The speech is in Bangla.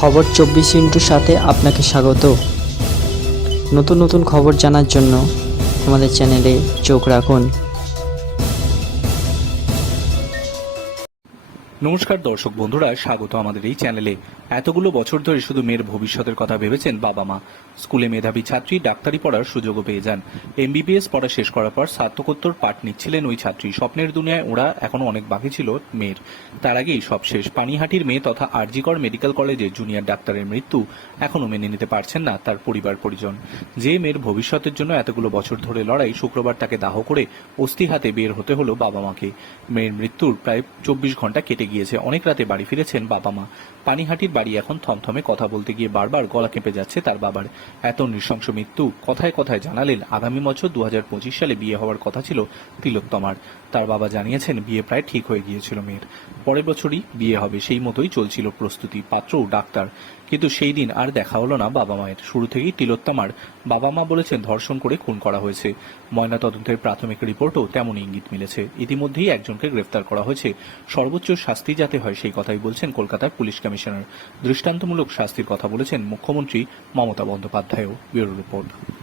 খবর 24 সাথে আপনাকে স্বাগত। নতুন নতুন খবর জানার জন্য আমাদের চ্যানেলে চোখ রাখুন। নমস্কার দর্শক বন্ধুরা, স্বাগত আমাদের এই চ্যানেলে। এতগুলো বছর ধরে শুধু মেয়ের ভবিষ্যতের কথা ভেবেছেন বাবা মা। স্কুলে মেধাবী ছাত্রী ডাক্তারি পড়ার সুযোগও পেয়ে যান। এমবিবিএস পড়া শেষ করার পর স্নাতকোত্তর পাঠ নিচ্ছিলেন ওই ছাত্রী। স্বপ্নের দুনিয়ায় ওরা এখনো অনেক বাকি ছিল মেয়ের। তার আগেই সব শেষ। পানিহাটির মেয়ে তথা আরজিকর মেডিকেল কলেজে জুনিয়র ডাক্তারের মৃত্যু এখনো মেনে নিতে পারছেন না তার পরিবার পরিজন। যে মেয়ের ভবিষ্যতের জন্য এতগুলো বছর ধরে লড়াই, শুক্রবার তাকে দাহ করে অস্থি হাতে বের হতে হলো বাবা মাকে। মেয়ের মৃত্যুর প্রায় 24 ঘন্টা কেটে গিয়েছে। অনেক রাতে বাড়ি ফিরেছেন বাবা মা। পানিহাটির বাড়ি এখন থমথমে। কথা বলতে গিয়ে বারবার গলা কেঁপে যাচ্ছে তার বাবার। এত নৃশংস মৃত্যু। কথায় কথায় জানালেন আগামী বছর 2025 সালে বিয়ে হওয়ার কথা ছিল তিলোত্তমার। তার বাবা জানিয়েছেন বিয়ে প্রায় ঠিক হয়ে গিয়েছিল মেয়ের। পরের বছরই বিয়ে হবে, সেই মতোই চলছিল প্রস্তুতি। পাত্রও ডাক্তার। কিন্তু সেই দিন আর দেখা হলো না বাবা মায়ের। শুরু থেকেই তিলোত্তমার বাবা মা বলেছেন ধর্ষণ করে খুন করা হয়েছে। ময়নাতদন্তের প্রাথমিক রিপোর্টও তেমনই ইঙ্গিত মিলেছে। ইতিমধ্যেই একজনকে গ্রেফতার করা হয়েছে। সর্বোচ্চ শাস্তি যাতে হয় সেই কথাই বলছেন কলকাতার পুলিশ কমিশনার। দৃষ্টান্তমূলক শাস্তির কথা বলেছেন মুখ্যমন্ত্রী মমতা বন্দ্যোপাধ্যায়ও। Bureau report.